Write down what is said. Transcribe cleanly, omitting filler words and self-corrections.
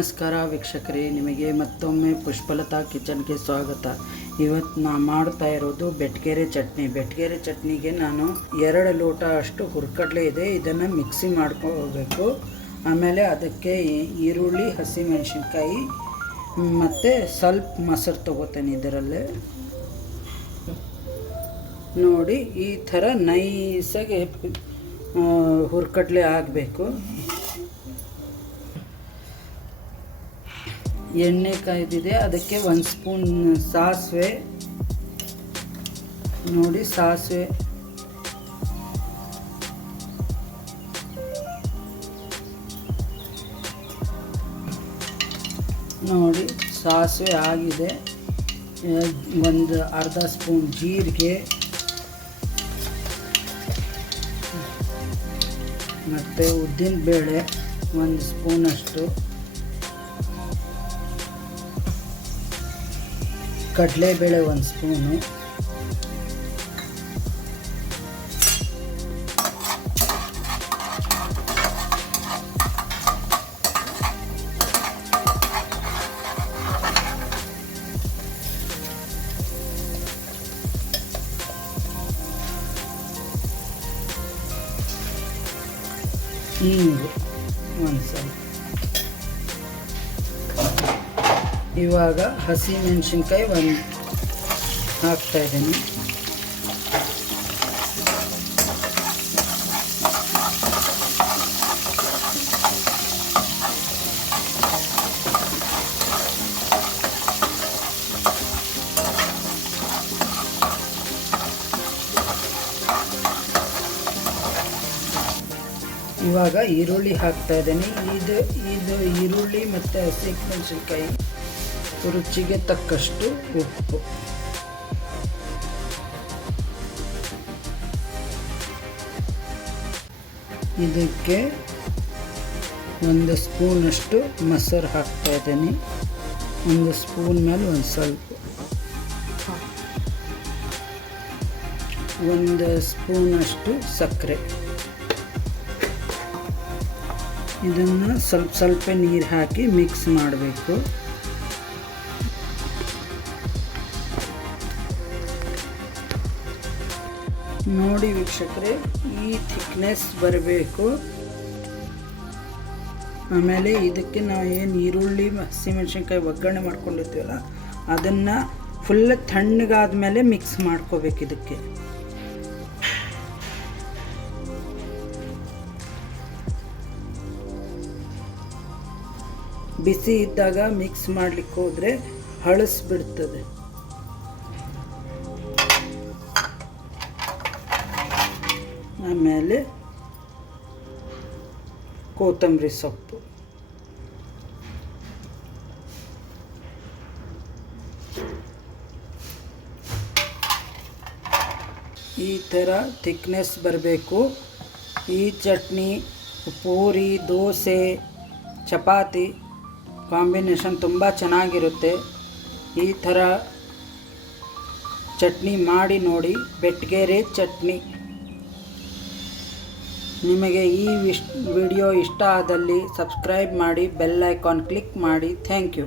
ನಮಸ್ಕಾರ ವೀಕ್ಷಕರೇ, ನಿಮಗೆ ಮತ್ತೊಮ್ಮೆ ಪುಷ್ಪಲತಾ ಕಿಚನ್ಗೆ ಸ್ವಾಗತ. ಇವತ್ತು ನಾನು ಮಾಡ್ತಾ ಇರೋದು ಬೆಟ್ಗೆರೆ ಚಟ್ನಿ. ಬೆಟ್ಗೆರೆ ಚಟ್ನಿಗೆ ನಾನು 2 ಲೋಟ ಅಷ್ಟು ಹುರ್ಕಡಲೆ ಇದೆ, ಇದನ್ನು ಮಿಕ್ಸಿ ಮಾಡ್ಕೋಬೇಕು. ಆಮೇಲೆ ಅದಕ್ಕೆ ಈರುಳ್ಳಿ, ಹಸಿಮೆಣಸಿನ್ಕಾಯಿ ಮತ್ತು ಸ್ವಲ್ಪ ಮೊಸರು ತೊಗೋತೇನೆ. ಇದರಲ್ಲೇ ನೋಡಿ ಈ ಥರ ನೈಸಾಗಿ ಹುರ್ಕಡಲೆ ಆಗಬೇಕು. ಎಣ್ಣೆ ಕಾಯ್ದಿದೆ, ಅದಕ್ಕೆ 1 ಸ್ಪೂನ್ ಸಾಸಿವೆ. ನೋಡಿ ಸಾಸಿವೆ, ನೋಡಿ ಸಾಸಿವೆ ಆಗಿದೆ. ಒಂದು ಅರ್ಧ ಸ್ಪೂನ್ ಜೀರಿಗೆ ಮತ್ತು ಉದ್ದಿನಬೇಳೆ 1 ಸ್ಪೂನಷ್ಟು, ಕಡಲೆಬೇಳೆ 1 ಸ್ಪೂನು, ಹಿಂಗು 1 ಸ್ವಲ್ಪ. ಇವಾಗ ಹಸಿಮೆಣಸಿನ್ಕಾಯಿ 1 ಹಾಕ್ತಾಯಿದ್ದೀನಿ. ಇವಾಗ ಈರುಳ್ಳಿ ಹಾಕ್ತಾಯಿದ್ದೀನಿ. ಇದು ಈರುಳ್ಳಿ ಮತ್ತು ಹಸಿಮೆಣಸಿನ್ಕಾಯಿ, ರುಚಿಗೆ ತಕ್ಕಷ್ಟು ಉಪ್ಪು. ಇದಕ್ಕೆ 1 ಸ್ಪೂನಷ್ಟು ಮೊಸರು ಹಾಕ್ತಾಯಿದ್ದೀನಿ. 1 ಸ್ಪೂನ್ ಮೇಲೆ 1 ಸ್ವಲ್ಪ, 1 ಸ್ಪೂನಷ್ಟು ಸಕ್ಕರೆ. ಇದನ್ನು ಸ್ವಲ್ಪ ನೀರು ಹಾಕಿ ಮಿಕ್ಸ್ ಮಾಡಬೇಕು. ನೋಡಿ ವೀಕ್ಷಕರೇ, ಈ ಥಿಕ್ನೆಸ್ ಬರಬೇಕು. ಆಮೇಲೆ ಇದಕ್ಕೆ ನಾವು ಏನು ಈರುಳ್ಳಿ ಹಸಿಮೆಣಸಿನ್ಕಾಯಿ ಒಗ್ಗರಣೆ ಮಾಡ್ಕೊಂಡಿರ್ತೀವಲ್ಲ, ಅದನ್ನು ಫುಲ್ ತಣ್ಣಗಾದ ಮೇಲೆ ಮಿಕ್ಸ್ ಮಾಡ್ಕೋಬೇಕು. ಇದಕ್ಕೆ ಬಿಸಿ ಇದ್ದಾಗ ಮಿಕ್ಸ್ ಮಾಡಲಿಕ್ಕೆ ಹೋದರೆ ಹಳಸ್ಬಿಡ್ತದೆ. ಆಮೇಲೆ ಕೊತ್ತಂಬರಿ ಸೊಪ್ಪು, ಈ ಥರ ಥಿಕ್ನೆಸ್ ಬರಬೇಕು. ಈ ಚಟ್ನಿ ಪೂರಿ, ದೋಸೆ, ಚಪಾತಿ ಕಾಂಬಿನೇಷನ್ ತುಂಬ ಚೆನ್ನಾಗಿರುತ್ತೆ. ಈ ಥರ ಚಟ್ನಿ ಮಾಡಿ ನೋಡಿ, ಬೆಟ್ಗೆರೆ ಚಟ್ನಿ. ನಿಮಗೆ ಈ ವಿಡಿಯೋ ಇಷ್ಟ ಆದಲ್ಲಿ ಸಬ್ಸ್ಕ್ರೈಬ್ ಮಾಡಿ, ಬೆಲ್ ಐಕಾನ್ ಕ್ಲಿಕ್ ಮಾಡಿ. Thank you.